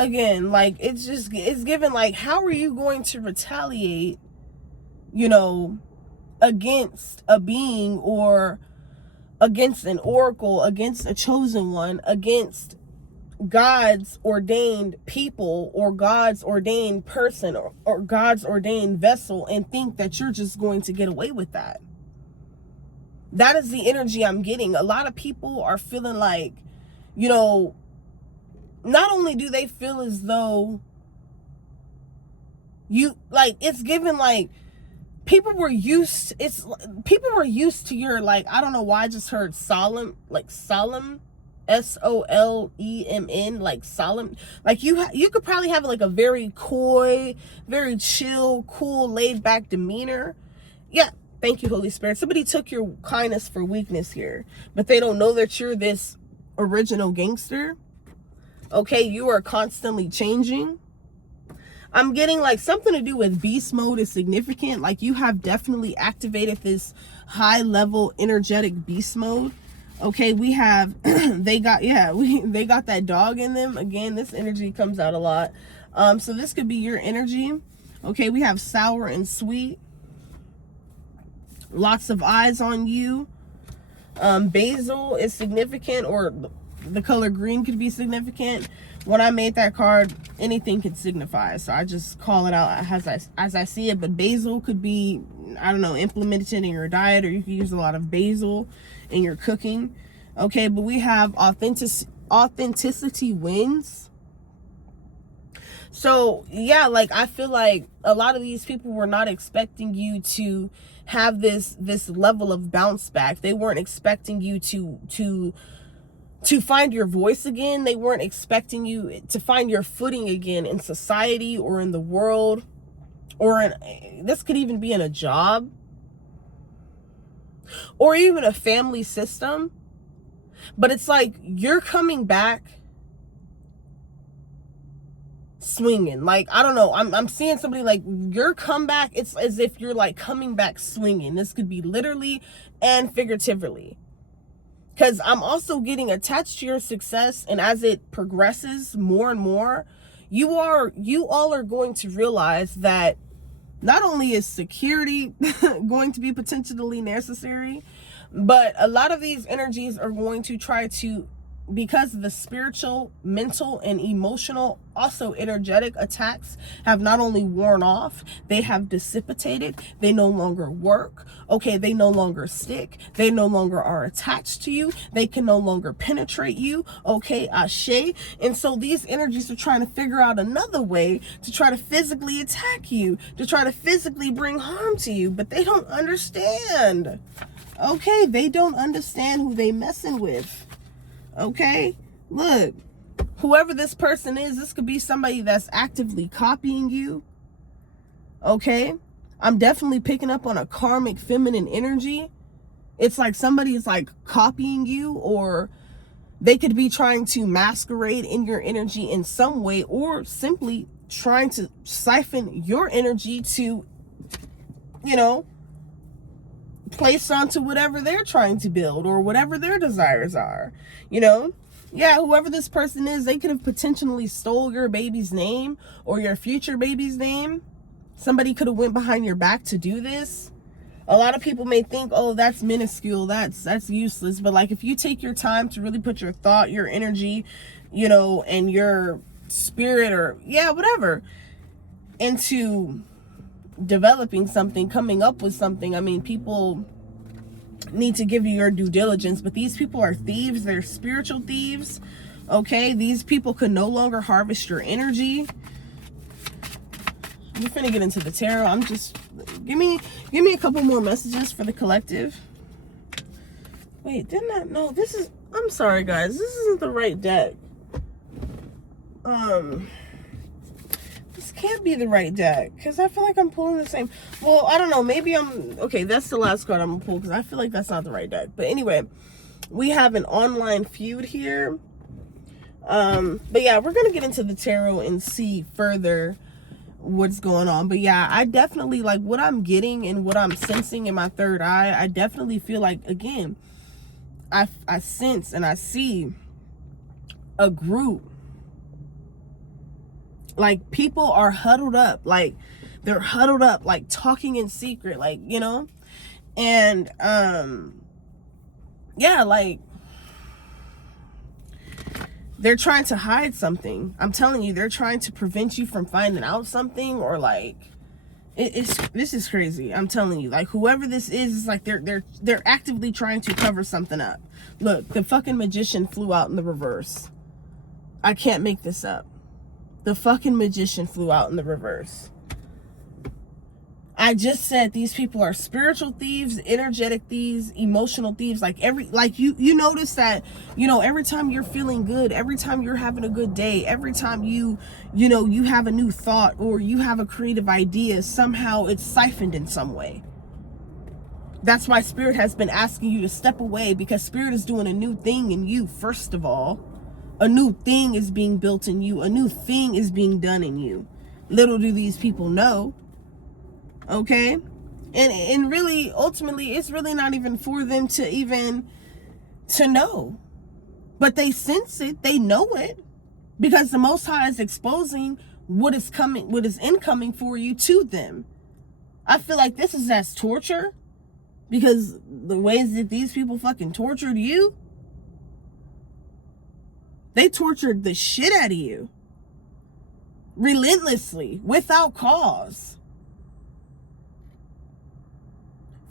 again, like, it's given, like, how are you going to retaliate, you know, against a being, or against an oracle, against a chosen one, against God's ordained people, or God's ordained person, or God's ordained vessel, and think that you're just going to get away with that? That is the energy I'm getting. A lot of people are feeling like, you know, not only do they feel as though you, like, it's given, like, people were used to your, like, I don't know why I just heard solemn, like solemn, SOLEMN, like solemn, like you could probably have like a very coy, very chill, cool, laid back demeanor. Yeah, thank you, Holy Spirit. Somebody took your kindness for weakness here, but they don't know that you're this original gangster. Okay, you are constantly changing. I'm getting like something to do with beast mode is significant. Like you have definitely activated this high level energetic beast mode. Okay, we have they got that dog in them. Again, this energy comes out a lot. So this could be your energy. Okay, we have sour and sweet. Lots of eyes on you. Basil is significant, or the color green could be significant. When I made that card, anything could signify, so I just call it out as I see it. But basil could be, I don't know, implemented in your diet, or you can use a lot of basil in your cooking. Okay, but we have authenticity wins. So yeah, like I feel like a lot of these people were not expecting you to have this level of bounce back. They weren't expecting you to find your voice again. They weren't expecting you to find your footing again in society, or in the world, or this could even be in a job, or even a family system. But it's like you're coming back swinging. Like, I don't know, I'm seeing somebody like your comeback, it's as if you're like coming back swinging. This could be literally and figuratively, because I'm also getting attached to your success, and as it progresses more and more, you all are going to realize that not only is security going to be potentially necessary, but a lot of these energies are going to try to, because the spiritual, mental, and emotional, also energetic attacks have not only worn off, they have dissipated. They no longer work. Okay, they no longer stick. They no longer are attached to you. They can no longer penetrate you. Okay, ashe. And so these energies are trying to figure out another way to try to physically attack you, to try to physically bring harm to you, but they don't understand. Okay, they don't understand who they messing with. Okay, look, whoever this person is, this could be somebody that's actively copying you. Okay, I'm definitely picking up on a karmic feminine energy. It's like somebody is like copying you, or they could be trying to masquerade in your energy in some way, or simply trying to siphon your energy to, you know, place onto whatever they're trying to build, or whatever their desires are, you know. Yeah, whoever this person is, they could have potentially stole your baby's name, or your future baby's name. Somebody could have went behind your back to do this. A lot of people may think, oh, that's minuscule, that's useless, but like if you take your time to really put your thought, your energy, you know, and your spirit, or yeah, whatever, into developing something, coming up with something, I mean, people need to give you your due diligence. But these people are thieves. They're spiritual thieves. Okay, these people could no longer harvest your energy. We're finna get into the tarot. I'm just, give me a couple more messages for the collective. Wait, didn't I? No, this is, I'm sorry guys, this isn't the right deck. This can't be the right deck, because I feel like I'm pulling the same. Well, I don't know, maybe I'm, okay, that's the last card I'm gonna pull, because I feel like that's not the right deck. But anyway, we have an online feud here. But yeah, we're gonna get into the tarot and see further what's going on. But yeah, I definitely, like, what I'm getting and what I'm sensing in my third eye, I definitely feel like, again, I sense and I see a group Like, people are huddled up, like they're huddled up, like talking in secret, like, you know. And yeah, like, they're trying to hide something. I'm telling you, they're trying to prevent you from finding out something, or like, this is crazy. I'm telling you, like, whoever this is like they're actively trying to cover something up. Look, the fucking magician flew out in the reverse. I can't make this up. The fucking magician flew out in the reverse. I just said these people are spiritual thieves, energetic thieves, emotional thieves. Like, you notice that, you know, every time you're feeling good, every time you're having a good day, every time you know, you have a new thought or you have a creative idea, somehow it's siphoned in some way. That's why Spirit has been asking you to step away, because Spirit is doing a new thing in you. First of all, a new thing is being built in you. A new thing is being done in you. Little do these people know. Okay, and really, ultimately, it's really not even for them to know, but they sense it, they know it, because the Most High is exposing what is coming, what is incoming for you to them. I feel like this is as torture, because the ways that these people fucking tortured you, they tortured the shit out of you, relentlessly, without cause.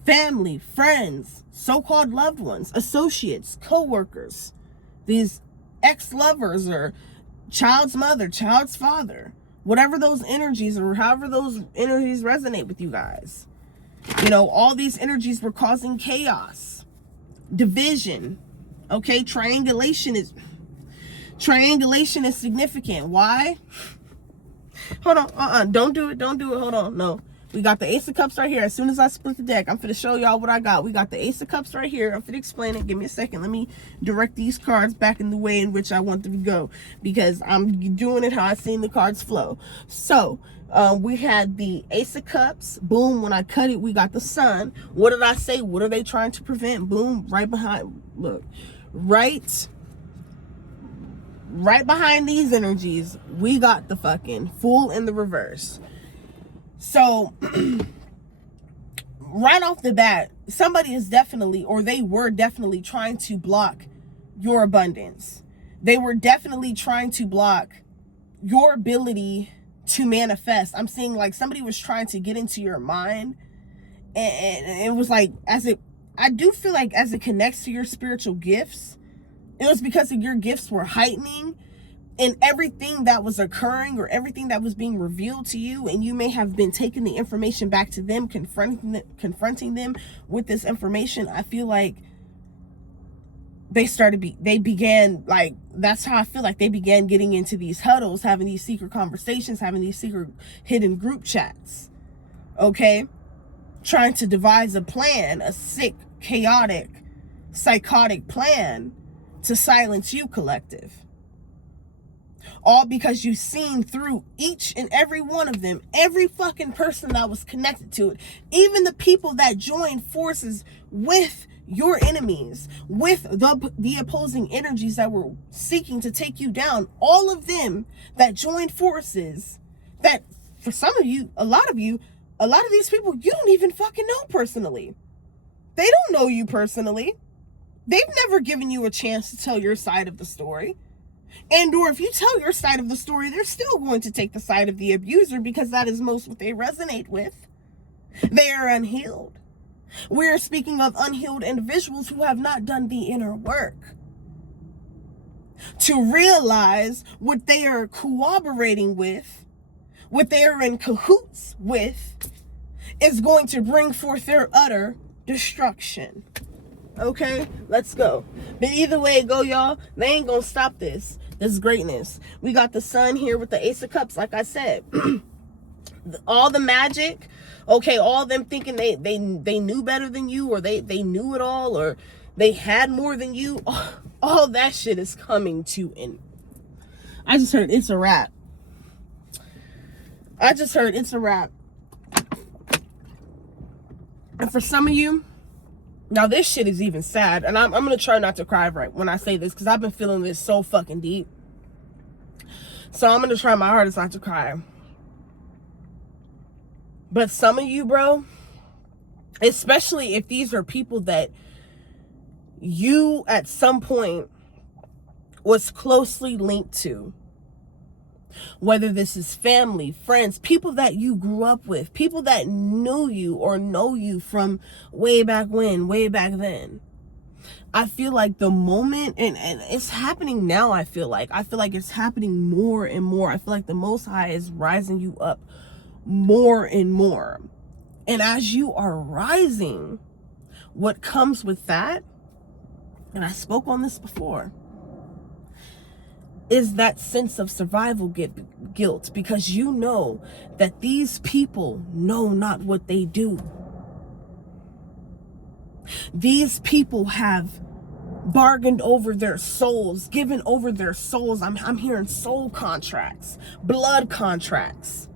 Family, friends, so-called loved ones, associates, co-workers, these ex-lovers, or child's mother, child's father, whatever those energies, or however those energies resonate with you guys. You know, all these energies were causing chaos, division. Okay, triangulation is significant. Why? Hold on, don't do it, hold on, no. We got the Ace of Cups right here. As soon as I split the deck, I'm finna show y'all what I got. We got the Ace of Cups right here. I'm finna explain it. Give me a second. Let me direct these cards back in the way in which I want them to go, because I'm doing it how I've seen the cards flow. So, we had the Ace of Cups. Boom. When I cut it, we got the Sun. What did I say? What are they trying to prevent? Boom. Right behind. Look. Right behind these energies, we got the fucking Fool in the reverse. So, right off the bat, somebody is definitely, or they were definitely trying to block your abundance. They were definitely trying to block your ability to manifest. I'm seeing like somebody was trying to get into your mind, and it was like, I do feel like as it connects to your spiritual gifts, it was because of your gifts were heightening, and everything that was occurring, or everything that was being revealed to you, and you may have been taking the information back to them, confronting them with this information. I feel like they began, like, that's how I feel like they began getting into these huddles, having these secret conversations, having these secret hidden group chats, okay? Trying to devise a plan, a sick, chaotic, psychotic plan to silence you, collective. All because you've seen through each and every one of them, every fucking person that was connected to it, even the people that joined forces with your enemies, with the opposing energies that were seeking to take you down, all of them that joined forces, that for some of you, a lot of these people, you don't even fucking know personally. They don't know you personally. They've never given you a chance to tell your side of the story. And or if you tell your side of the story, they're still going to take the side of the abuser, because that is most what they resonate with. They are unhealed. We're speaking of unhealed individuals who have not done the inner work to realize what they are cooperating with, what they are in cahoots with, is going to bring forth their utter destruction. Okay, let's go. But either way it go, y'all, they ain't gonna stop this greatness. We got the Sun here with the Ace of Cups, like I said. All the magic, okay, all them thinking they knew better than you, or they knew it all, or they had more than you, all that shit is coming to an... I just heard it's a wrap. And for some of you, now this shit is even sad, and I'm gonna try not to cry right when I say this, because I've been feeling this so fucking deep. So I'm going to try my hardest not to cry. But some of you, bro, especially if these are people that you at some point was closely linked to, whether this is family, friends, people that you grew up with, people that knew you or know you from way back when, way back then. I feel like the moment, and it's happening now, I feel like it's happening more and more. I feel like the Most High is rising you up more and more. And as you are rising, what comes with that, and I spoke on this before, is that sense of survival guilt, because you know that these people know not what they do. These people have bargained over their souls, given over their souls. I'm hearing soul contracts, blood contracts,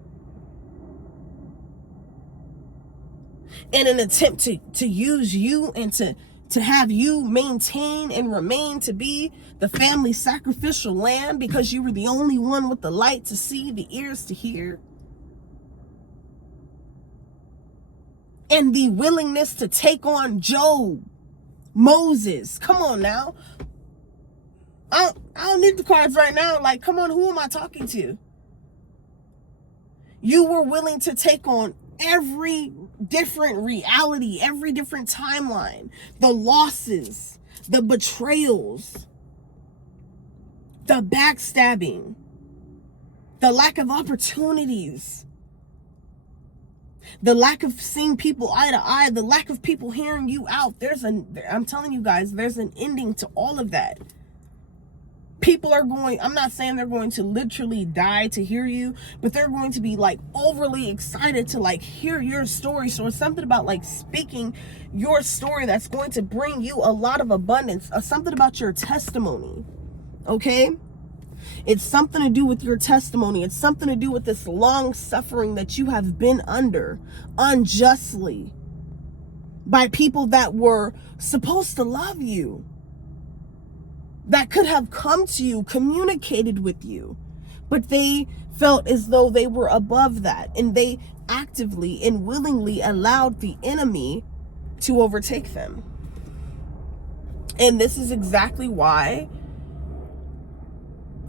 in an attempt to use you and to have you maintain and remain to be the family sacrificial lamb because you were the only one with the light to see, the ears to hear, and the willingness to take on Job, Moses. Come on now. I don't need the cards right now. Like, come on, who am I talking to? You were willing to take on every different reality, every different timeline, the losses, the betrayals, the backstabbing, the lack of opportunities, the lack of seeing people eye to eye, the lack of people hearing you out. I'm telling you guys, there's an ending to all of that. People are going, I'm not saying they're going to literally die to hear you, but they're going to be like overly excited to like hear your story. So it's something about like speaking your story that's going to bring you a lot of abundance, something about your testimony. Okay? It's something to do with your testimony. It's something to do with this long suffering that you have been under unjustly by people that were supposed to love you, that could have come to you, communicated with you, but they felt as though they were above that, and they actively and willingly allowed the enemy to overtake them. And this is exactly why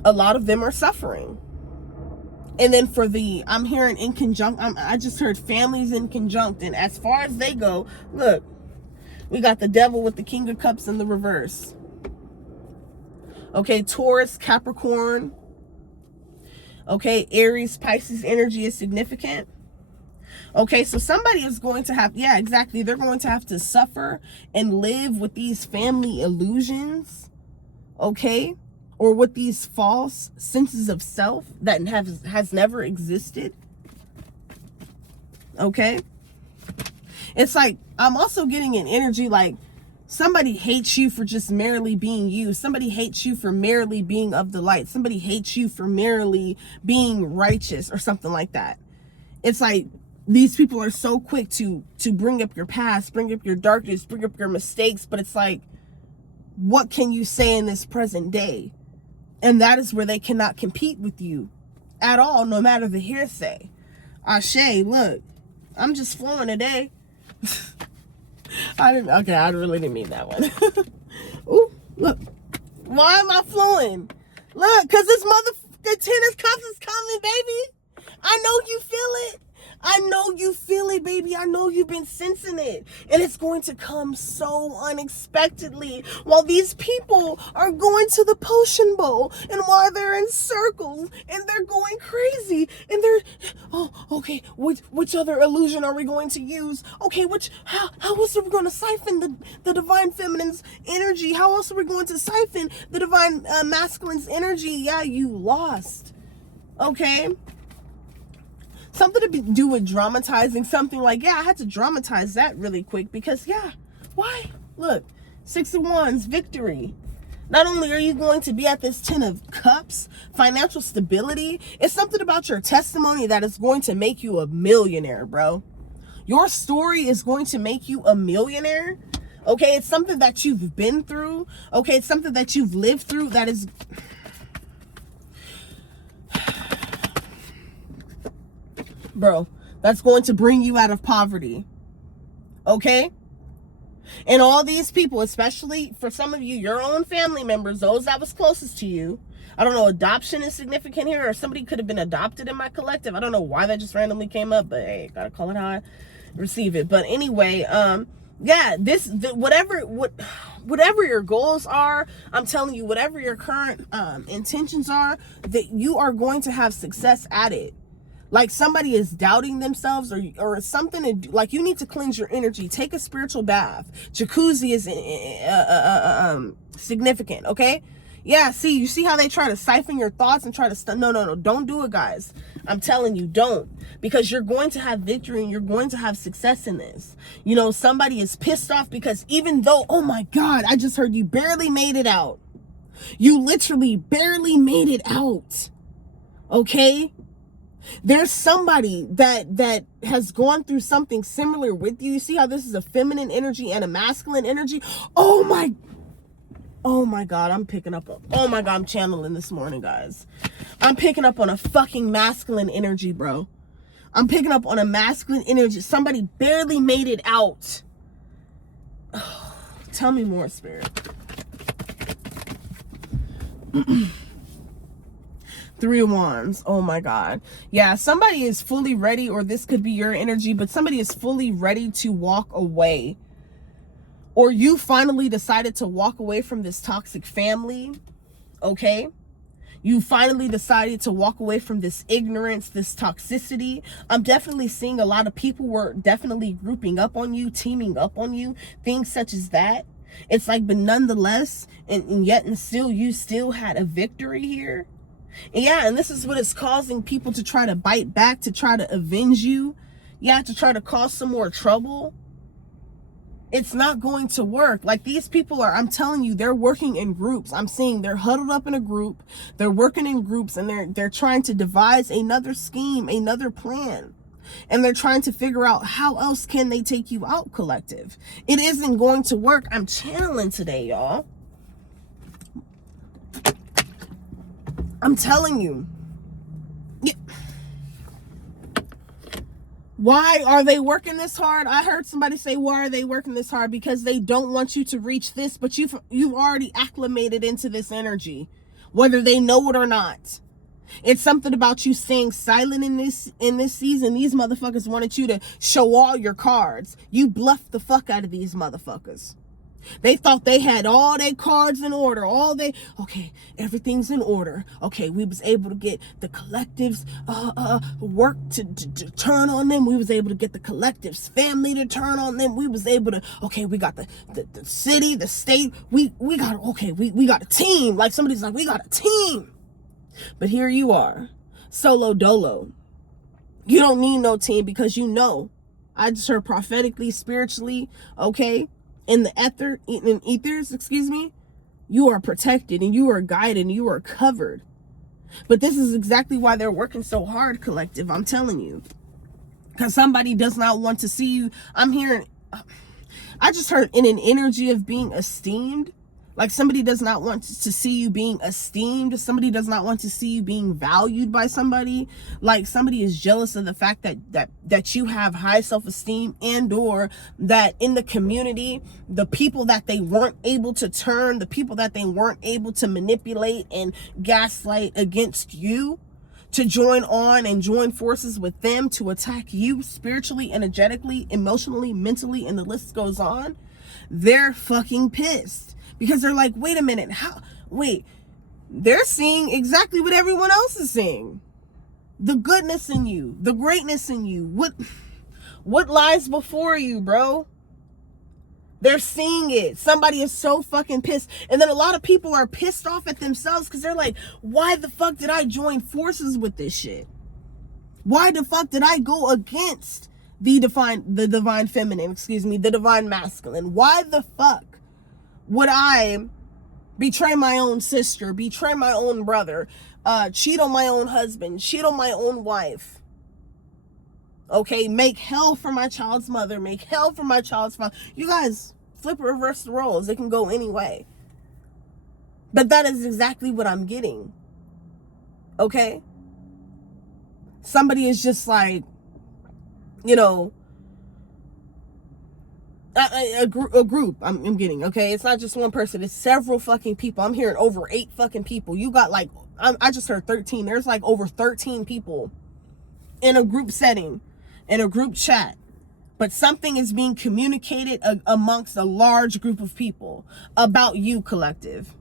a lot of them are suffering. And then for I'm hearing in conjunct, I just heard families in conjunct, and as far as they go, look, we got the devil with the King of Cups in the reverse. Okay, Taurus, Capricorn. Okay, Aries, Pisces energy is significant. Okay, so somebody is going to have, yeah, exactly. They're going to have to suffer and live with these family illusions. Okay, or with these false senses of self that has never existed. Okay, it's like, I'm also getting an energy like, somebody hates you for just merely being you. Somebody hates you for merely being of the light. Somebody hates you for merely being righteous or something like that. It's like these people are so quick to bring up your past, bring up your darkness, bring up your mistakes. But it's like, what can you say in this present day? And that is where they cannot compete with you at all, no matter the hearsay. Ashe, look, I'm just flowing today. I really didn't mean that one. Ooh, look. Why am I flowing? Look, because this motherfucking 10 of Cups is coming, baby. I know you feel it. I know you feel it, baby. I know you've been sensing it. And it's going to come so unexpectedly while these people are going to the potion bowl and while they're in circles and they're going crazy and they're, oh, okay, which other illusion are we going to use? Okay, how else are we going to siphon the divine feminine's energy? How else are we going to siphon the divine masculine's energy? Yeah, you lost. Okay? Something to do with dramatizing something like, yeah, I had to dramatize that really quick because, yeah, why? Look, 6 of Wands, victory. Not only are you going to be at this 10 of Cups, financial stability, it's something about your testimony that is going to make you a millionaire, bro. Your story is going to make you a millionaire. Okay, it's something that you've been through. Okay, it's something that you've lived through that is... bro, that's going to bring you out of poverty. Okay? And all these people, especially for some of you, your own family members, those that was closest to you. I don't know, adoption is significant here, or somebody could have been adopted in my collective. I don't know why that just randomly came up, but hey, gotta call it how I receive it. But anyway, yeah, whatever your goals are, I'm telling you, whatever your current intentions are, that you are going to have success at it. Like somebody is doubting themselves or something, like you need to cleanse your energy. Take a spiritual bath. Jacuzzi is significant, okay? Yeah, see, you see how they try to siphon your thoughts and try to no, don't do it, guys. I'm telling you, don't. Because you're going to have victory and you're going to have success in this. You know, somebody is pissed off because even though, oh my God, I just heard you barely made it out. You literally barely made it out. Okay? There's somebody that has gone through something similar with you. You see how this is a feminine energy and a masculine energy? Oh my God, I'm picking up I'm channeling this morning, guys. I'm picking up on a fucking masculine energy, bro. I'm picking up on a masculine energy. Somebody barely made it out. Oh, tell me more, Spirit. Three of Wands. Oh my God. Yeah, somebody is fully ready, or this could be your energy, but somebody is fully ready to walk away. Or you finally decided to walk away from this toxic family. Okay? You finally decided to walk away from this ignorance, this toxicity. I'm definitely seeing a lot of people were definitely grouping up on you, teaming up on you, things such as that. It's like, but nonetheless, and yet and still, you still had a victory here. And yeah, and this is what is causing people to try to bite back, to try to avenge you. Yeah, to try to cause some more trouble. It's not going to work. Like, these people are, I'm telling you, they're working in groups. I'm seeing they're huddled up in a group. They're working in groups, and they're trying to devise another scheme, another plan. And they're trying to figure out how else can they take you out, collective. It isn't going to work. I'm channeling today, y'all. I'm telling you. Yeah. Why are they working this hard? I heard somebody say, why are they working this hard? Because they don't want you to reach this, but you've already acclimated into this energy, whether they know it or not. It's something about you staying silent in this season. These motherfuckers wanted you to show all your cards. You bluffed the fuck out of these motherfuckers. They thought they had all their cards in order. Okay, everything's in order. Okay, we was able to get the collectives work to turn on them. We was able to get the collectives family to turn on them. We was able to, okay, we got the city, the state. We got a team. Like, somebody's like, we got a team. But here you are, solo dolo. You don't need no team, because you know, I just heard prophetically, spiritually, okay, in the ethers, excuse me, you are protected and you are guided and you are covered. But this is exactly why they're working so hard, collective. I'm telling you, because somebody does not want to see you. I just heard in an energy of being esteemed. Like, somebody does not want to see you being esteemed. Somebody does not want to see you being valued by somebody. Like, somebody is jealous of the fact that you have high self-esteem, and or that in the community, the people that they weren't able to turn, the people that they weren't able to manipulate and gaslight against you, to join on and join forces with them to attack you spiritually, energetically, emotionally, mentally, and the list goes on. They're fucking pissed. Because they're like, wait a minute, they're seeing exactly what everyone else is seeing. The goodness in you, the greatness in you. What lies before you, bro? They're seeing it. Somebody is so fucking pissed. And then a lot of people are pissed off at themselves because they're like, why the fuck did I join forces with this shit? Why the fuck did I go against the divine feminine, the divine masculine? Why the fuck would I betray my own sister, betray my own brother, cheat on my own husband, cheat on my own wife? Okay, make hell for my child's mother, make hell for my child's father. You guys, flip or reverse the roles. It can go any way. But that is exactly what I'm getting. Okay? Somebody is just like, you know, a group I'm getting, okay? It's not just one person, it's several fucking people. I'm hearing over 8 fucking people. You got like, I just heard 13. There's like over 13 people in a group setting, in a group chat. But something is being communicated amongst a large group of people about you, collective.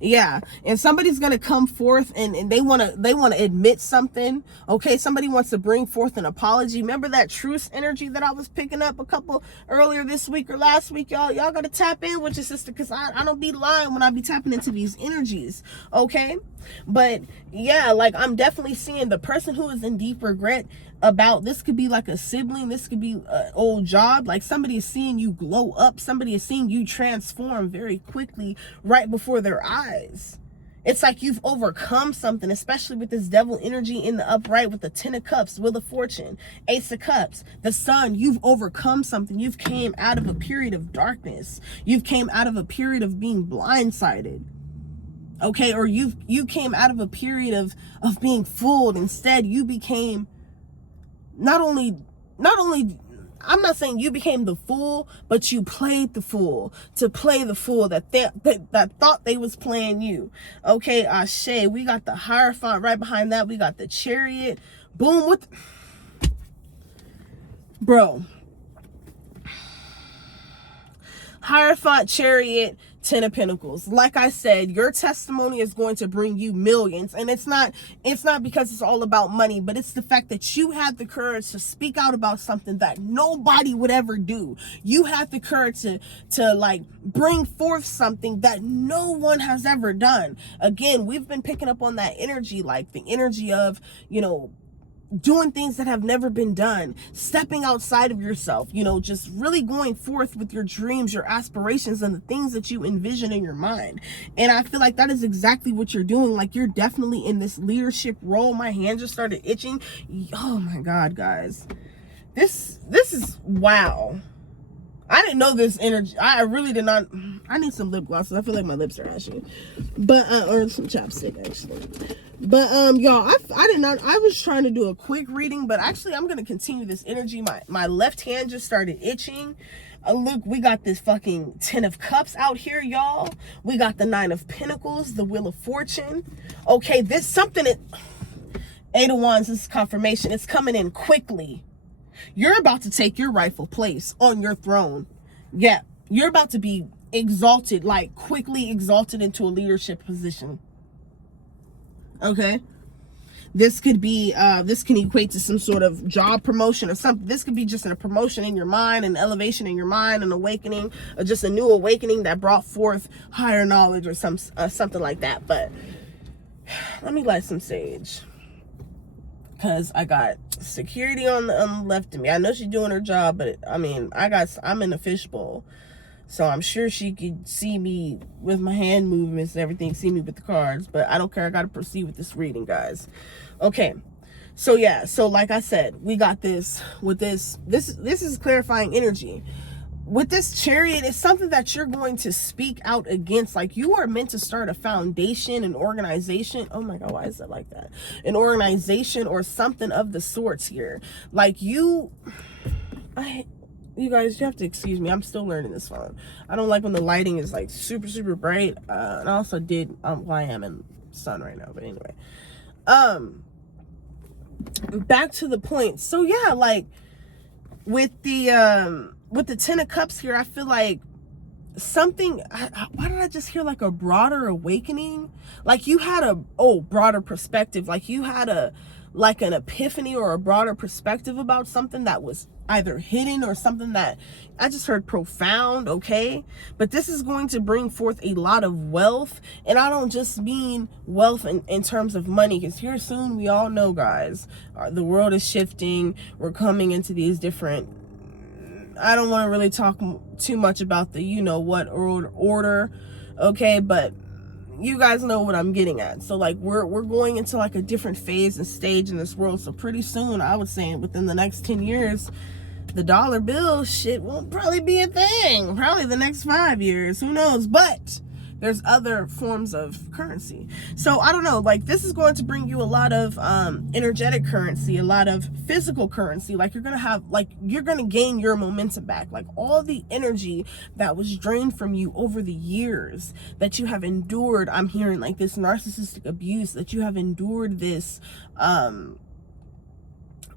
Yeah, and somebody's gonna come forth and they wanna admit something. Okay, somebody wants to bring forth an apology. Remember that truce energy that I was picking up a couple earlier this week or last week, y'all gotta tap in with your sister, because I don't be lying when I be tapping into these energies. Okay, but yeah, like I'm definitely seeing the person who is in deep regret about this. Could be like a sibling, this could be an old job. Like somebody is seeing you glow up, somebody is seeing you transform very quickly right before their eyes. It's like you've overcome something, especially with this devil energy in the upright with the 10 of cups, wheel of fortune, ace of cups, the sun. You've overcome something. You've came out of a period of darkness. You've came out of a period of being blindsided. Okay, or you came out of a period of being fooled. Instead, you became not only I'm not saying you became the fool, but you played the fool to play the fool that thought they was playing you. Okay, Ashe, we got the Hierophant right behind that. We got the Chariot. Boom, with bro. Hierophant, Chariot, 10 of Pentacles. Like I said, your testimony is going to bring you millions. And it's not because it's all about money, but it's the fact that you had the courage to speak out about something that nobody would ever do. You had the courage to like bring forth something that no one has ever done. Again, we've been picking up on that energy, like the energy of, you know, doing things that have never been done, stepping outside of yourself, you know, just really going forth with your dreams, your aspirations, and the things that you envision in your mind. And I feel like that is exactly what you're doing. Like you're definitely in this leadership role. My hand just started itching. Oh my God, guys, this is wow. I didn't know this energy. I really did not. I need some lip glosses. I feel like my lips are ashy, but or some chapstick actually. But y'all, I did not. I was trying to do a quick reading, but actually I'm gonna continue this energy. My left hand just started itching. Look, we got this fucking 10 of Cups out here, y'all. We got the 9 of Pentacles, the Wheel of Fortune. Okay, this something. 8 of Wands. This is confirmation. It's coming in quickly. You're about to take your rightful place on your throne. Yeah, you're about to be exalted, like quickly exalted into a leadership position. Okay, this could be this can equate to some sort of job promotion or something. This could be just a promotion in your mind, an elevation in your mind, an awakening, or just a new awakening that brought forth higher knowledge or something like that. But let me light some sage, because I got security on the left of me. I know she's doing her job, but I mean, I'm in a fishbowl. So I'm sure she could see me with my hand movements and everything, see me with the cards, but I don't care. I got to proceed with this reading, guys. Okay. So yeah, so like I said, we got this with this is clarifying energy. With this Chariot, it's something that you're going to speak out against. Like you are meant to start a foundation, an organization. Oh my God, why is that like that? An organization or something of the sorts here. Like you guys, you have to excuse me. I'm still learning this phone. I don't like when the lighting is like super, super bright. And I also did, well, I am in sun right now, but anyway. Back to the point. So yeah, like with the 10 of Cups here, I feel like something, why did I just hear like a broader awakening? Like you had broader perspective. Like you had an epiphany or a broader perspective about something that was either hidden or something that I just heard profound. Okay, but this is going to bring forth a lot of wealth, and I don't just mean wealth in terms of money, because here soon, we all know, guys, the world is shifting. We're coming into these different, I don't want to really talk too much about the you know what order, okay, but you guys know what I'm getting at. So like we're going into like a different phase and stage in this world. So pretty soon, I would say within the next 10 years, the dollar bill shit won't probably be a thing. Probably the next 5 years, who knows? But There's other forms of currency. So I don't know, like this is going to bring you a lot of energetic currency, a lot of physical currency. Like you're going to gain your momentum back. Like all the energy that was drained from you over the years that you have endured. I'm hearing like this narcissistic abuse, that you have endured this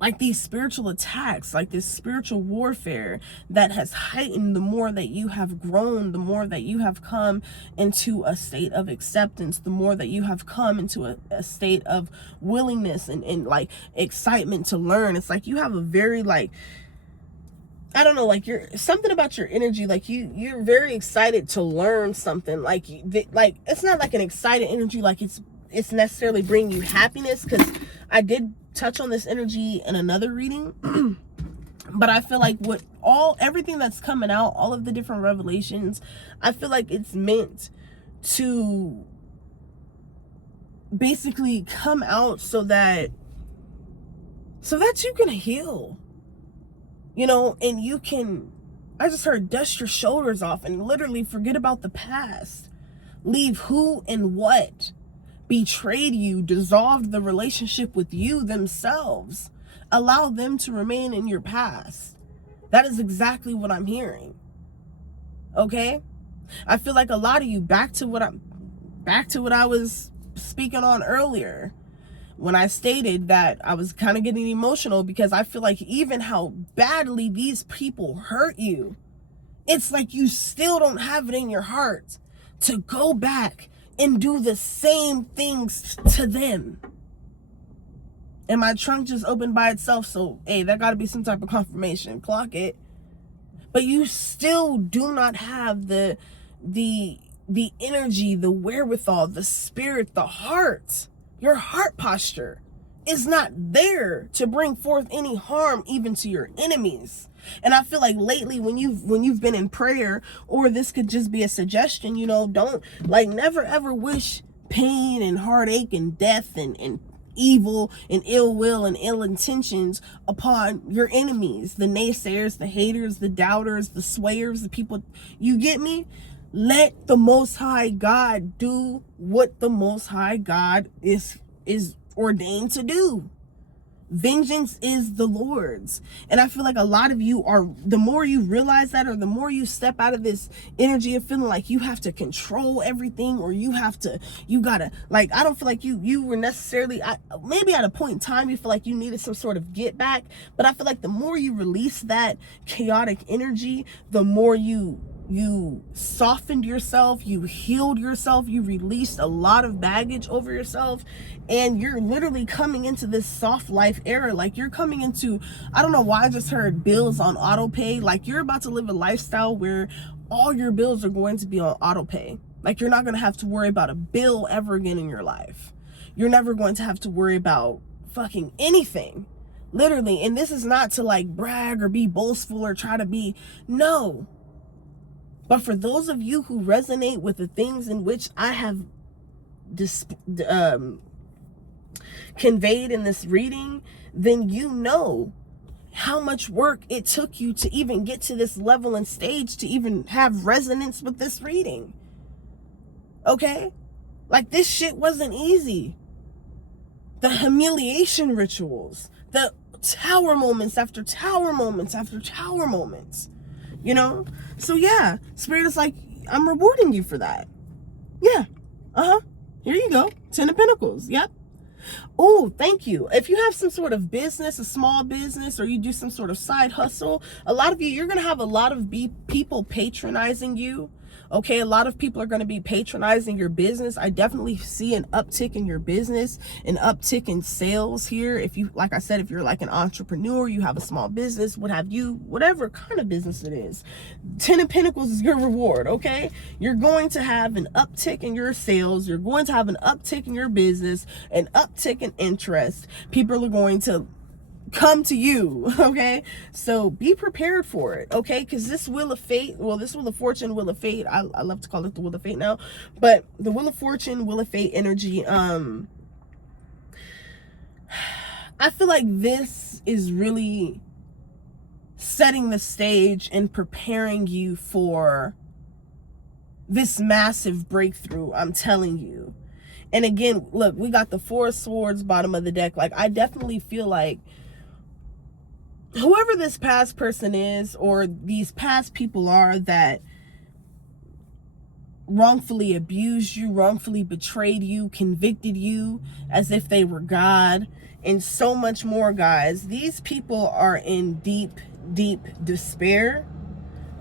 like these spiritual attacks, like this spiritual warfare that has heightened the more that you have grown, the more that you have come into a state of acceptance, the more that you have come into a state of willingness and like excitement to learn. It's like you have a very like, I don't know, like you're something about your energy, like you're very excited to learn something. Like it's not like an excited energy, like it's necessarily bringing you happiness, because I did touch on this energy in another reading. But I feel like everything that's coming out, all of the different revelations, I feel like it's meant to basically come out so that you can heal, you know, and you can, I just heard, dust your shoulders off and literally forget about the past. Leave who and what betrayed you, dissolved the relationship with you themselves. Allow them to remain in your past. That is exactly what I'm hearing. Okay? I feel like a lot of you, back to what I was speaking on earlier, when I stated that I was kind of getting emotional, because I feel like even how badly these people hurt you, it's like you still don't have it in your heart to go back and do the same things to them. And my trunk just opened by itself, so hey, that got to be some type of confirmation. Clock it. But you still do not have the energy, the wherewithal, the spirit, the heart. Your heart posture is not there to bring forth any harm even to your enemies. And I feel like lately when you've been in prayer, or this could just be a suggestion, you know, don't, like, never ever wish pain and heartache and death and evil and ill will and ill intentions upon your enemies, the naysayers, the haters, the doubters, the swayers, the people, you get me? Let the Most High God do what the Most High God is ordained to do. Vengeance is the Lord's. And I feel like a lot of you are, the more you realize that, or the more you step out of this energy of feeling like you have to control everything, or you gotta, like, I don't feel like you were necessarily, maybe at a point in time you feel like you needed some sort of get back, but I feel like the more you release that chaotic energy, the more you softened yourself, you healed yourself, you released a lot of baggage over yourself, and you're literally coming into this soft life era. Like you're coming into, I don't know why I just heard bills on auto pay. Like you're about to live a lifestyle where all your bills are going to be on auto pay. Like you're not going to have to worry about a bill ever again in your life. You're never going to have to worry about fucking anything. Literally. And this is not to like brag or be boastful or try to be, no. But for those of you who resonate with the things in which I have conveyed in this reading, then you know how much work it took you to even get to this level and stage to even have resonance with this reading. Okay? Like this shit wasn't easy. The humiliation rituals, the tower moments after tower moments after tower moments. You know? So yeah, Spirit is like, I'm rewarding you for that. Yeah. Here you go. 10 of Pentacles. Yep. Oh, thank you. If you have some sort of business, a small business, or you do some sort of side hustle, a lot of you're going to have a lot of people patronizing you. Okay, a lot of people are going to be patronizing your business. I definitely see an uptick in your business, an uptick in sales here. If you, like I said, if you're like an entrepreneur, you have a small business, what have you, whatever kind of business it is. 10 of Pentacles is your reward, okay? You're going to have an uptick in your sales. You're going to have an uptick in your business, an uptick in interest. People are going to come to you, okay? So be prepared for it, okay? Because this Wheel of Fate, well, this Wheel of Fortune, Wheel of Fate, I love to call it the Wheel of Fate now, but the Wheel of Fortune, Wheel of Fate energy, I feel like this is really setting the stage and preparing you for this massive breakthrough, I'm telling you. And again, look, we got the 4 of Swords bottom of the deck. Like, I definitely feel like whoever this past person is, or these past people are that wrongfully abused you, wrongfully betrayed you, convicted you as if they were God, and so much more, guys. These people are in deep, deep despair.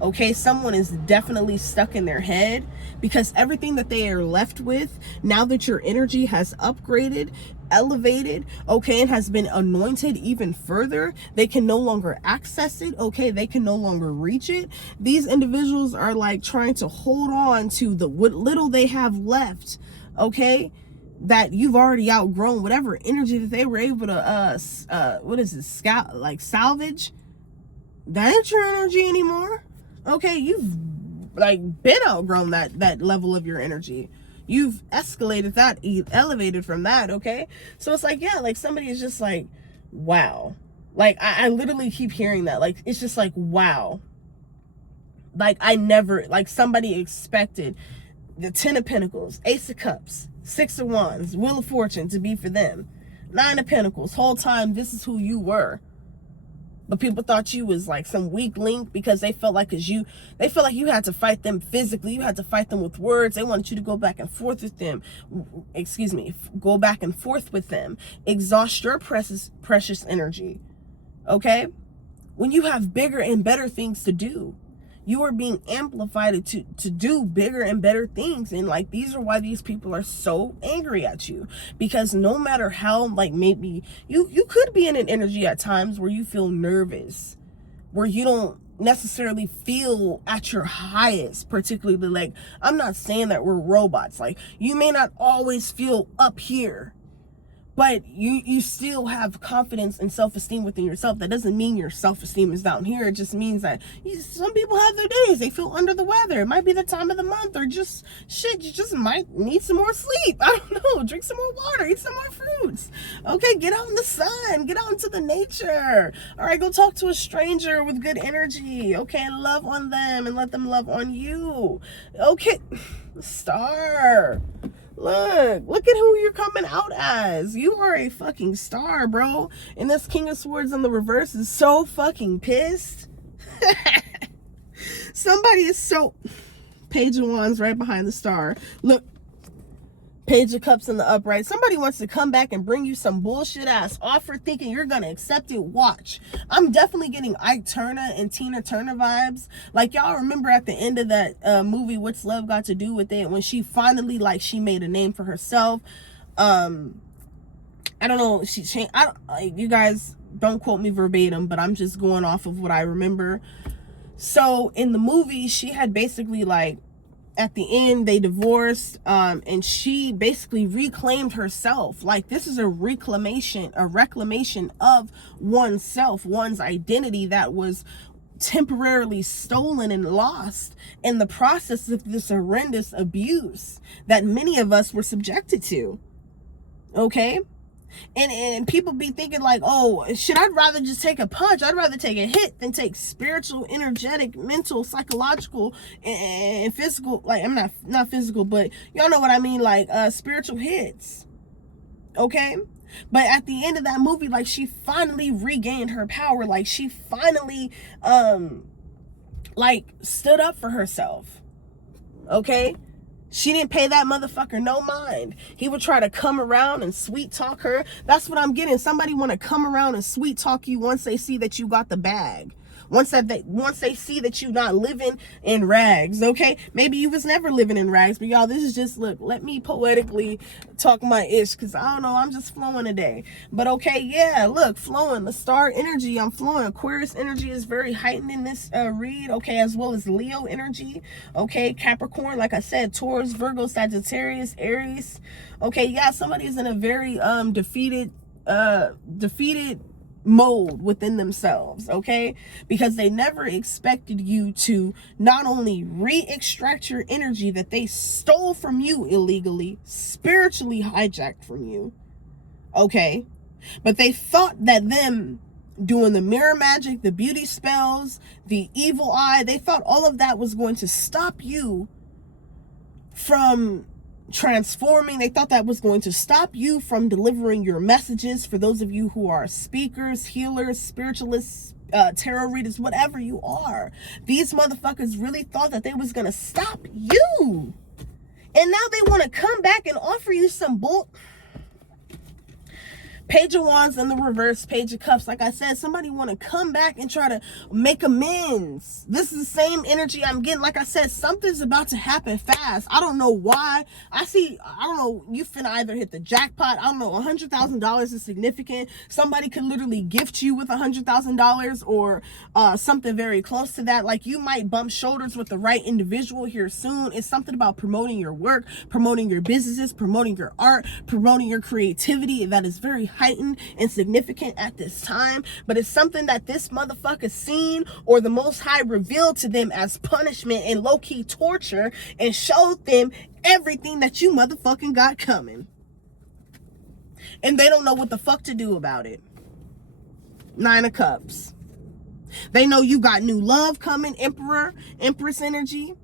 Okay, someone is definitely stuck in their head because everything that they are left with, now that your energy has upgraded, elevated, okay, and has been anointed even further, they can no longer access it, okay, they can no longer reach it. These individuals are like trying to hold on to the what little they have left, okay, that you've already outgrown, whatever energy that they were able to what is this, like salvage. That ain't your energy anymore. Okay, you've like been outgrown that level of your energy. You've escalated that, elevated from that, okay? So it's like, yeah, like somebody is just like, wow. Like, I literally keep hearing that. Like, it's just like, wow. Like, I never, like somebody expected the 10 of Pentacles, Ace of Cups, 6 of Wands, Wheel of Fortune to be for them. 9 of Pentacles, whole time this is who you were. But people thought you was like some weak link because they felt like you had to fight them physically. You had to fight them with words. They wanted you to go back and forth with them. Excuse me, go back and forth with them. Exhaust your precious energy. Okay? When you have bigger and better things to do, you are being amplified to do bigger and better things. And like, these are why these people are so angry at you, because no matter how, like, maybe you could be in an energy at times where you feel nervous, where you don't necessarily feel at your highest, particularly, like, I'm not saying that we're robots. Like, you may not always feel up here, but you still have confidence and self-esteem within yourself. That doesn't mean your self-esteem is down here. It just means that some people have their days. They feel under the weather. It might be the time of the month, or just shit, you just might need some more sleep. I don't know. Drink some more water. Eat some more fruits. Okay, get out in the sun. Get out into the nature. All right, go talk to a stranger with good energy. Okay, love on them and let them love on you. Okay, star. Look at who you're coming out as. You are a fucking star, bro. And this King of Swords on the reverse is so fucking pissed. Somebody is so... Page of Wands right behind the star. Look. Page of Cups in the upright. Somebody wants to come back and bring you some bullshit ass offer thinking you're gonna accept it. Watch. I'm definitely getting Ike Turner and Tina Turner vibes. Like, y'all remember at the end of that movie, What's Love Got to Do with It, when she finally, like, she made a name for herself. I don't know, she changed, you guys don't quote me verbatim, but I'm just going off of what I remember. So in the movie, she had basically, like, at the end, they divorced, and she basically reclaimed herself. Like, this is a reclamation of oneself, one's identity that was temporarily stolen and lost in the process of this horrendous abuse that many of us were subjected to. Okay? And people be thinking like, oh, I'd rather just take a punch. I'd rather take a hit than take spiritual, energetic, mental, psychological, and physical. Like, I'm not physical, but y'all know what I mean. Like, spiritual hits. Okay? But at the end of that movie, like, she finally regained her power. Like, she finally, like, stood up for herself. Okay? She didn't pay that motherfucker no mind. He would try to come around and sweet talk her. That's what I'm getting. Somebody want to come around and sweet talk you once they see that you got the bag. Once they see that you're not living in rags, okay? Maybe you was never living in rags, but y'all, this is just, look, let me poetically talk my ish, because I don't know, I'm just flowing today. But okay, yeah, look, flowing, the star energy, I'm flowing. Aquarius energy is very heightened in this read, okay, as well as Leo energy, okay? Capricorn, like I said, Taurus, Virgo, Sagittarius, Aries, okay? Yeah, somebody is in a very defeated mode within themselves, okay? Because they never expected you to not only re-extract your energy that they stole from you illegally, spiritually hijacked from you, okay? But they thought that them doing the mirror magic, the beauty spells, the evil eye, they thought all of that was going to stop you from transforming. They thought that was going to stop you from delivering your messages. For those of you who are speakers, healers, spiritualists, tarot readers, whatever you are, these motherfuckers really thought that they was going to stop you. And now they want to come back and offer you some bull. Page of Wands in the reverse, Page of Cups. Like I said, somebody want to come back and try to make amends. This is the same energy I'm getting. Like I said, something's about to happen fast. I don't know why. I don't know, you finna either hit the jackpot. I don't know, $100,000 is significant. Somebody could literally gift you with $100,000 or something very close to that. Like, you might bump shoulders with the right individual here soon. It's something about promoting your work, promoting your businesses, promoting your art, promoting your creativity. That is very heightened and significant at this time, but it's something that this motherfucker seen, or the Most High revealed to them as punishment and low-key torture, and showed them everything that you motherfucking got coming, and they don't know what the fuck to do about it. Nine of Cups. They know you got new love coming. Emperor, Empress energy.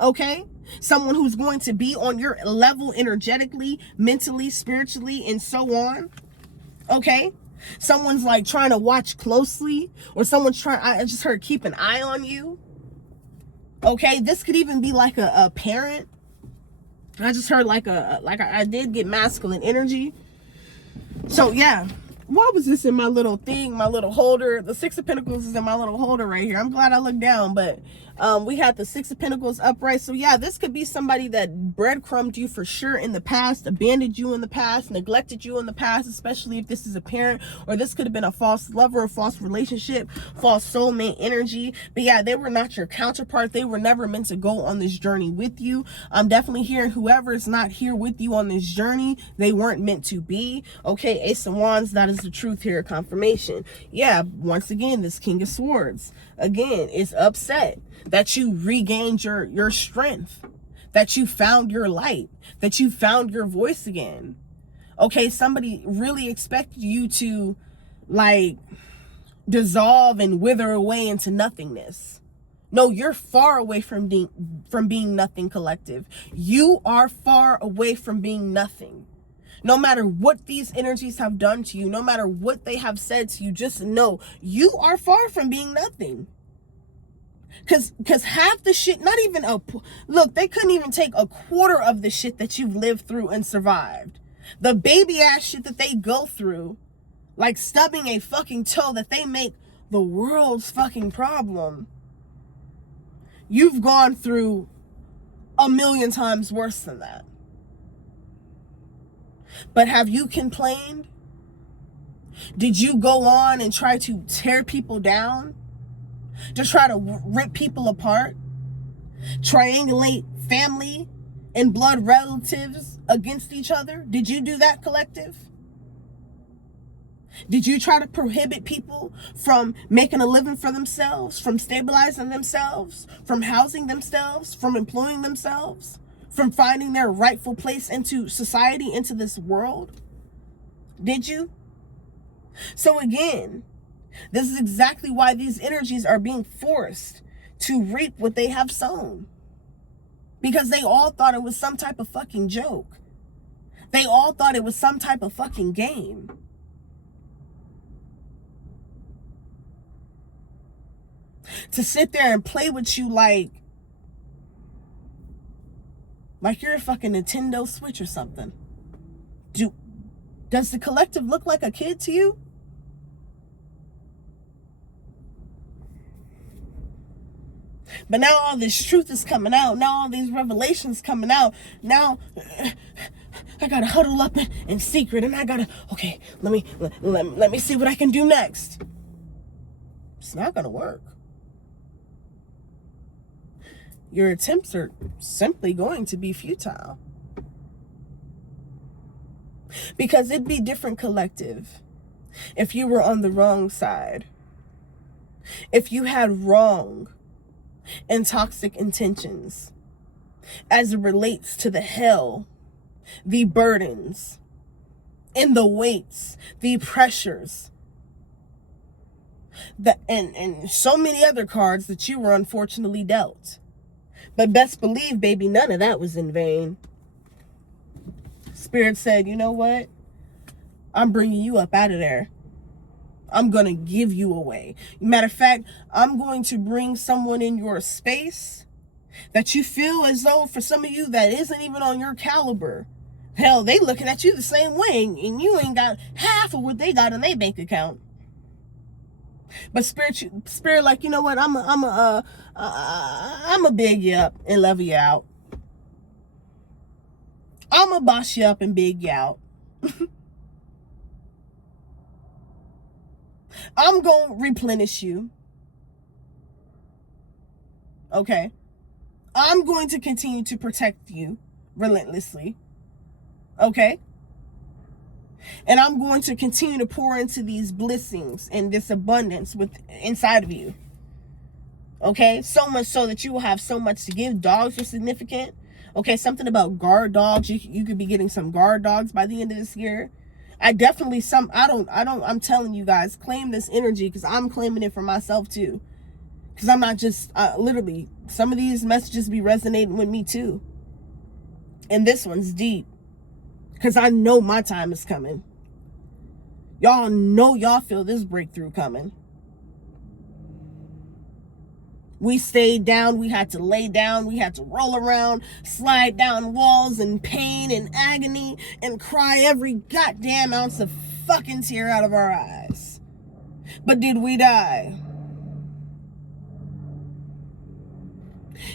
Okay, someone who's going to be on your level energetically, mentally, spiritually, and so on. Okay, someone's like trying to watch closely, or someone's trying, I just heard, keep an eye on you. Okay, this could even be like a parent. I just heard I did get masculine energy. So yeah, why was this in my little thing, my little holder? The Six of Pentacles is in my little holder right here. I'm glad I looked down, but we had the Six of Pentacles upright. So yeah, this could be somebody that breadcrumbed you for sure in the past, abandoned you in the past, neglected you in the past, especially if this is a parent, or this could have been a false lover, a false relationship, false soulmate energy. But yeah, they were not your counterpart. They were never meant to go on this journey with you. I'm definitely hearing whoever is not here with you on this journey, they weren't meant to be. Okay, Ace of Wands, that is the truth here, confirmation. Yeah, once again, this King of Swords, again, is upset that you regained your strength, that you found your light, that you found your voice again. Okay, somebody really expected you to like dissolve and wither away into nothingness. No, you're far away from being nothing, collective. You are far away from being nothing. No matter what these energies have done to you, no matter what they have said to you, just know you are far from being nothing. Because half the shit, not even look, they couldn't even take a quarter of the shit that you've lived through and survived. The baby ass shit that they go through, like stubbing a fucking toe, that they make the world's fucking problem. You've gone through 1,000,000 times worse than that. But have you complained? Did you go on and try to tear people down? To try to rip people apart? Triangulate family and blood relatives against each other? Did you do that, collective? Did you try to prohibit people from making a living for themselves, from stabilizing themselves, from housing themselves, from employing themselves, from finding their rightful place into society, into this world? Did you? So again, this is exactly why these energies are being forced to reap what they have sown. Because they all thought it was some type of fucking joke. They all thought it was some type of fucking game. To sit there and play with you like you're a fucking Nintendo Switch or something. Does the collective look like a kid to you? But now all this truth is coming out. Now all these revelations coming out. Now I gotta huddle up in secret, and I gotta, okay, let me see what I can do next. It's not gonna work. Your attempts are simply going to be futile. Because it'd be different, collective, if you were on the wrong side. If you had wrong and toxic intentions as it relates to the hell, the burdens, and the weights, the pressures, and so many other cards that you were unfortunately dealt. But best believe, baby, none of that was in vain. Spirit said, you know what? I'm bringing you up out of there. I'm going to give you away. Matter of fact, I'm going to bring someone in your space that you feel as though, for some of you, that isn't even on your caliber. Hell, they looking at you the same way, and you ain't got half of what they got in their bank account. But spirit, like, you know what? I'm a big you up and level you out. I'm a boss you up and big you out. I'm going to replenish you. Okay? I'm going to continue to protect you relentlessly. Okay? And I'm going to continue to pour into these blessings and this abundance inside of you. Okay? So much so that you will have so much to give. Dogs are significant. Okay? Something about guard dogs. You could be getting some guard dogs by the end of this year. I'm telling you guys, claim this energy, because I'm claiming it for myself too. Because I'm not just, literally, some of these messages be resonating with me too. And this one's deep. Because I know my time is coming. Y'all know y'all feel this breakthrough coming. We stayed down. We had to lay down. We had to roll around, slide down walls in pain and agony, and cry every goddamn ounce of fucking tear out of our eyes. But did we die?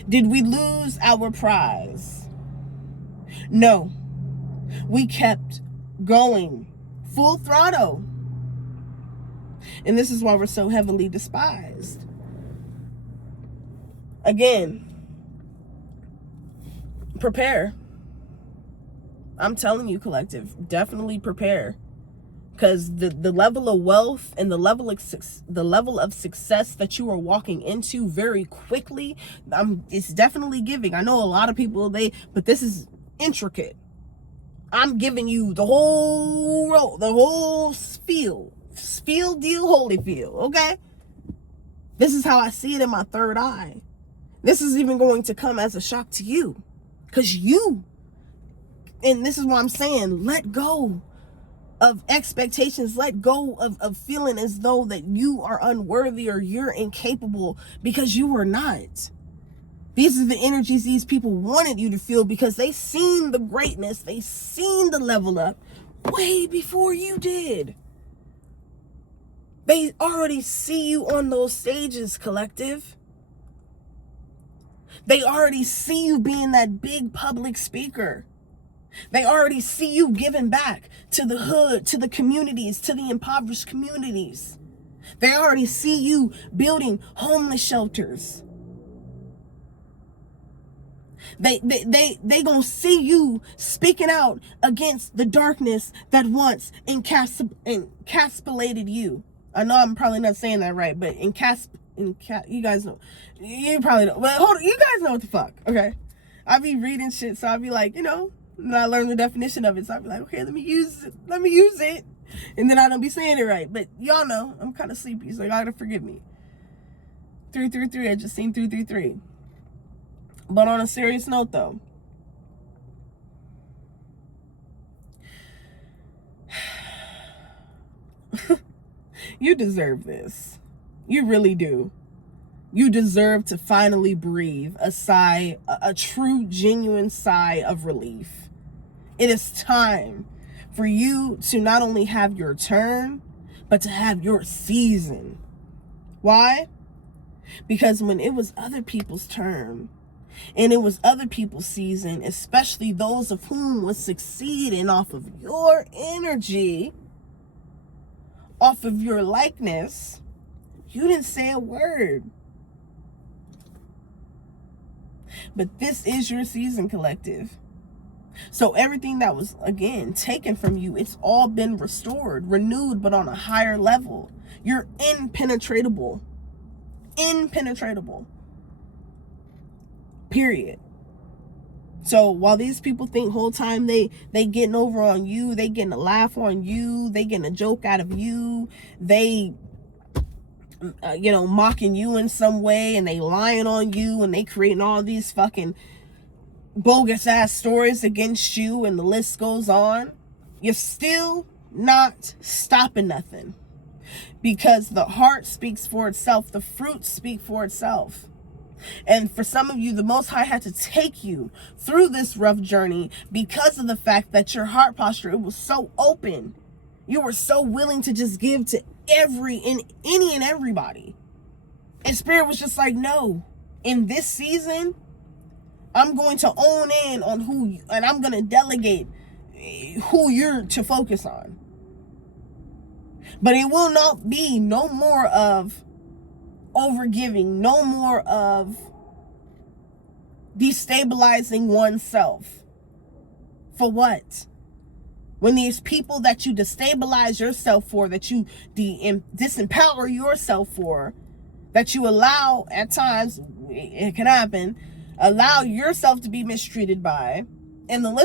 Did we lose our prize? No. We kept going full throttle. And this is why we're so heavily despised. Again, prepare. I'm telling you, collective, definitely prepare. Because the level of wealth and the level of success that you are walking into very quickly, it's definitely giving. I know a lot of people, but this is intricate. I'm giving you the whole spiel, deal, holy feel, okay? This is how I see it in my third eye. This is even going to come as a shock to you. Because and this is what I'm saying, let go of expectations, let go of feeling as though that you are unworthy or you're incapable, because you are not. These are the energies these people wanted you to feel, because they seen the greatness, they seen the level up way before you did. They already see you on those stages, collective. They already see you being that big public speaker. They already see you giving back to the hood, to the communities, to the impoverished communities. They already see you building homeless shelters. They gonna see you speaking out against the darkness that once encapsulated you. I know I'm probably not saying that right, but you guys know. You probably know. But hold on, you guys know what the fuck, okay? I be reading shit, so I be like, and I learn the definition of it, so I be like, okay, let me use it. And then I don't be saying it right. But y'all know, I'm kind of sleepy, so y'all gotta forgive me. 333, I just seen 333. But on a serious note, though, you deserve this. You really do. You deserve to finally breathe a sigh, a true, genuine sigh of relief. It is time for you to not only have your turn, but to have your season. Why? Because when it was other people's turn, and it was other people's season, especially those of whom was succeeding off of your energy, off of your likeness, you didn't say a word. But this is your season, collective. So everything that was, again, taken from you, it's all been restored, renewed, but on a higher level. You're impenetrable. Impenetrable. Period. So while these people think whole time they getting over on you, they getting a laugh on you, they getting a joke out of you, they mocking you in some way, and they lying on you, and they creating all these fucking bogus ass stories against you, and the list goes on, you're still not stopping nothing, because the heart speaks for itself, the fruits speak for itself. And for some of you, the Most High had to take you through this rough journey because of the fact that your heart posture, it was so open. You were so willing to just give to any and everybody. And Spirit was just like, no, in this season, I'm going to own in on and I'm going to delegate who you're to focus on. But it will not be no more of overgiving, no more of destabilizing oneself. For what? When these people that you destabilize yourself for, that you disempower yourself for, that you allow at times, it can happen, allow yourself to be mistreated by, and the list